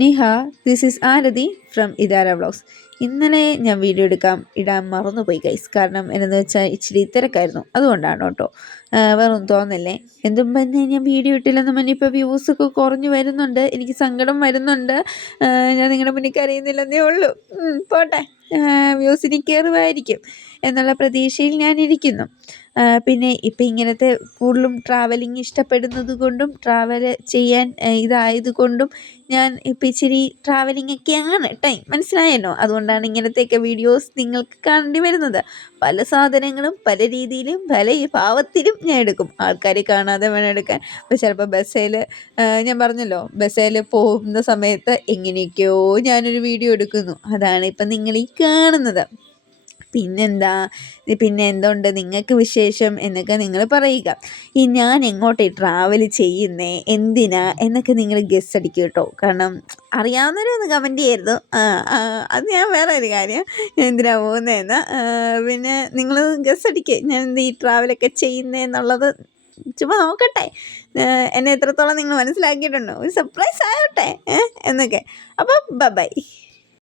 Niha, this is Aarathi from ഇതാര vlogs. ഇന്നലെ ഞാൻ വീഡിയോ ഇടാൻ മറന്നുപോയി ഗൈസ്. കാരണം എന്താണെന്ന് വെച്ചാൽ ഇച്ചിരി തിരക്കായിരുന്നു, അതുകൊണ്ടാണ് കേട്ടോ. വേറെ ഒന്നും തോന്നല്ലേ. എന്തും പറഞ്ഞ് ഞാൻ വീഡിയോ ഇട്ടില്ലെന്ന് പറഞ്ഞ് ഇപ്പോൾ വ്യൂസൊക്കെ കുറഞ്ഞു വരുന്നുണ്ട്. എനിക്ക് സങ്കടം വരുന്നുണ്ട്. ഞാൻ നിങ്ങളുടെ മുന്നിൽ കരയുന്നില്ലെന്നേ ഉള്ളൂ. പോട്ടെ, വ്യൂസ് ഇനി കയറുമായിരിക്കും എന്നുള്ള പ്രതീക്ഷയിൽ ഞാനിരിക്കുന്നു. പിന്നെ ഇപ്പം ഇങ്ങനത്തെ കൂടുതലും ട്രാവലിംഗ് ഇഷ്ടപ്പെടുന്നത് കൊണ്ടും ട്രാവൽ ചെയ്യാൻ ഇതായതുകൊണ്ടും ഞാൻ ഇപ്പം ഇച്ചിരി ട്രാവലിംഗ് ഒക്കെയാണ് ടൈം, മനസ്സിലായല്ലോ. അതുകൊണ്ടാണ് ഇങ്ങനത്തെയൊക്കെ വീഡിയോസ് നിങ്ങൾക്ക് കാണേണ്ടി വരുന്നത്. പല സാധനങ്ങളും പല രീതിയിലും പല ഭാവത്തിലും ഞാൻ എടുക്കും. ആൾക്കാർ കാണാതെ വേണം എടുക്കാൻ. ഇപ്പോൾ ചിലപ്പോൾ ബസ്സിൽ, ഞാൻ പറഞ്ഞല്ലോ, ബസ്സിൽ പോകുന്ന സമയത്ത് എങ്ങനെയൊക്കെയോ ഞാനൊരു വീഡിയോ എടുക്കുന്നു. അതാണ് ഇപ്പം നിങ്ങളീ കാണുന്നത്. പിന്നെന്താ, പിന്നെ എന്തുണ്ട് നിങ്ങൾക്ക് വിശേഷം എന്നൊക്കെ നിങ്ങൾ പറയുക. ഞാൻ എങ്ങോട്ടേ ട്രാവൽ ചെയ്യുന്നേ, എന്തിനാ എന്നൊക്കെ നിങ്ങൾ ഗസ് അടിക്കുക കേട്ടോ. കാരണം അറിയാവുന്നവരൊന്ന് കമൻറ്റ് ചെയ്യരുത്. അത് ഞാൻ വേറെ ഒരു കാര്യം, ഞാൻ എന്തിനാ പോകുന്നതെന്ന്. പിന്നെ നിങ്ങൾ ഗസ് അടിക്കുക, ഞാൻ എന്ത് ഈ ട്രാവലൊക്കെ ചെയ്യുന്നതെന്നുള്ളത്. ചുമ്മാ നോക്കട്ടെ എന്നെ എത്രത്തോളം നിങ്ങൾ മനസ്സിലാക്കിയിട്ടുണ്ടോ, ഒരു സർപ്രൈസ് ആയോട്ടെ എന്നൊക്കെ. അപ്പം ബൈ.